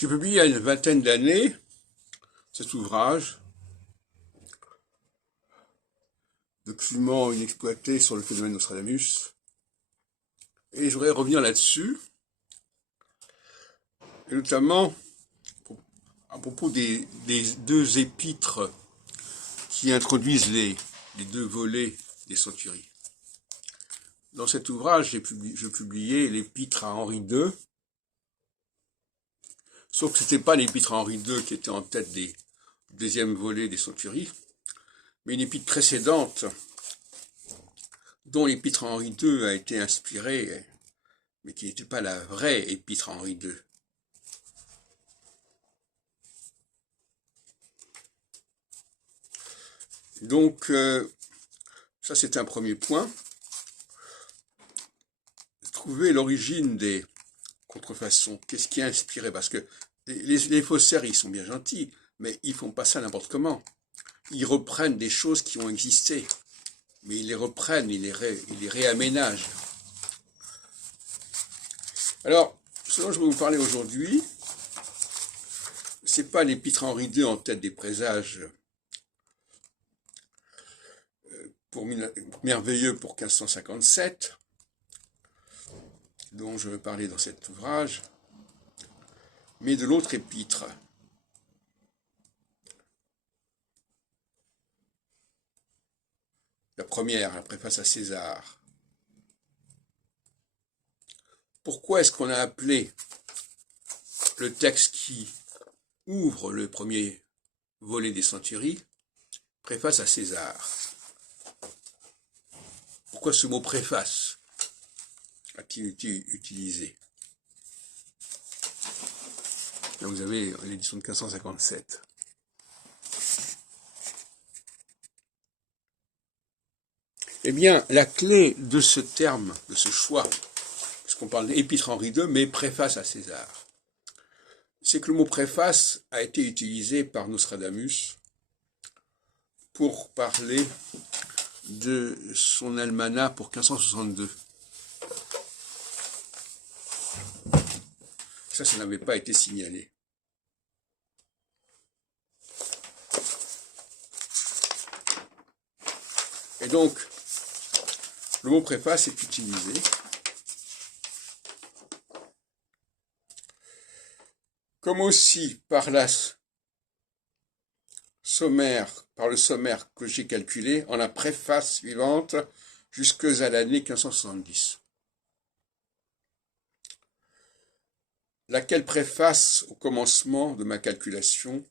J'ai publié il y a une vingtaine d'années cet ouvrage, document inexploité sur le phénomène Nostradamus, et je voudrais revenir là-dessus, et notamment à propos des deux épîtres qui introduisent les deux volets des centuries. Dans cet ouvrage, je publiais l'épître à Henri II, sauf que ce n'était pas l'épître à Henri II qui était en tête du deuxième volet des centuries, mais une épître précédente dont l'épître à Henri II a été inspirée, mais qui n'était pas la vraie épître à Henri II. Donc, ça c'est un premier point. Trouver l'origine des contrefaçons. Qu'est-ce qui a inspiré? Parce que les faussaires, ils sont bien gentils, mais ils font pas ça n'importe comment. Ils reprennent des choses qui ont existé, mais ils les reprennent, ils les réaménagent. Alors, ce dont je vais vous parler aujourd'hui, c'est pas l'épître à Henri II en tête des présages merveilleux pour 1557, dont je vais parler dans cet ouvrage, mais de l'autre épître. La première, la préface à César. Pourquoi est-ce qu'on a appelé le texte qui ouvre le premier volet des centuries préface à César? Pourquoi ce mot préface a-t-il été utilisé? Là, vous avez l'édition de 1557. Eh bien, la clé de ce terme, de ce choix, parce qu'on parle d'épître Henri II, mais préface à César, c'est que le mot préface a été utilisé par Nostradamus pour parler de son almanach pour 1562. Ça n'avait pas été signalé. Et donc, le mot préface est utilisé comme aussi par le sommaire que j'ai calculé en la préface suivante jusqu'à l'année 1570. Laquelle préface, au commencement de ma calculation,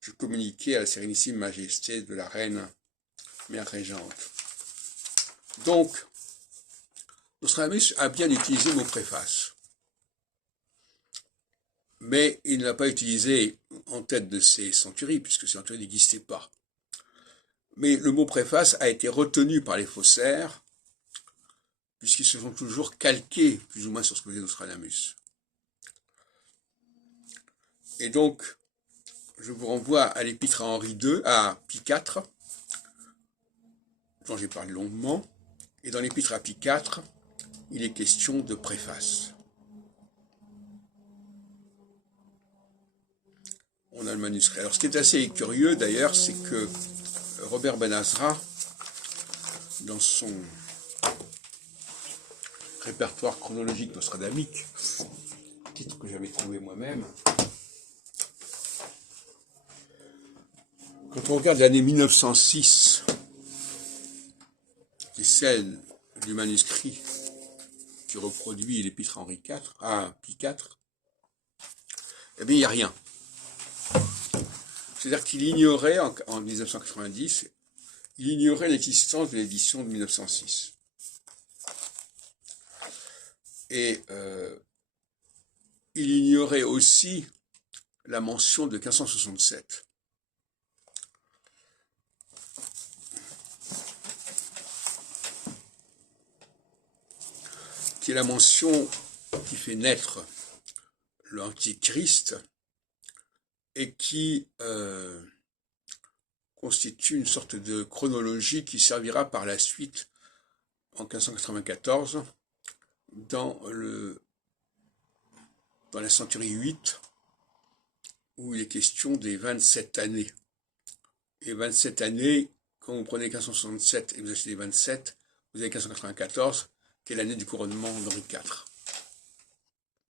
je communiquais à la sérénissime majesté de la reine mère régente. Donc, Nostradamus a bien utilisé le mot préface, mais il ne l'a pas utilisé en tête de ces centuries, puisque ces centuries n'existaient pas. Mais le mot préface a été retenu par les faussaires, puisqu'ils se sont toujours calqués, plus ou moins, sur ce que faisait Nostradamus. Et donc, je vous renvoie à l'épître à Henri II, à Pie IV, dont j'ai parlé longuement, et dans l'épître à Pie IV, il est question de préface. On a le manuscrit. Alors, ce qui est assez curieux, d'ailleurs, c'est que Robert Ben Azra, dans son répertoire chronologique nostradamique, titre que j'avais trouvé moi-même, quand on regarde l'année 1906, qui est celle du manuscrit qui reproduit l'épître Henri IV, à Pie IV, eh bien, il n'y a rien. C'est-à-dire qu'il ignorait, en 1990, il ignorait l'existence de l'édition de 1906. Et il ignorait aussi la mention de 1567. Qui est la mention qui fait naître l'Antichrist et qui constitue une sorte de chronologie qui servira par la suite, en 1594, dans la centurie 8, où il est question des 27 années. Et 27 années, quand vous prenez 1567 et vous achetez 27, vous avez 1594, qui est l'année du couronnement d'Henri IV.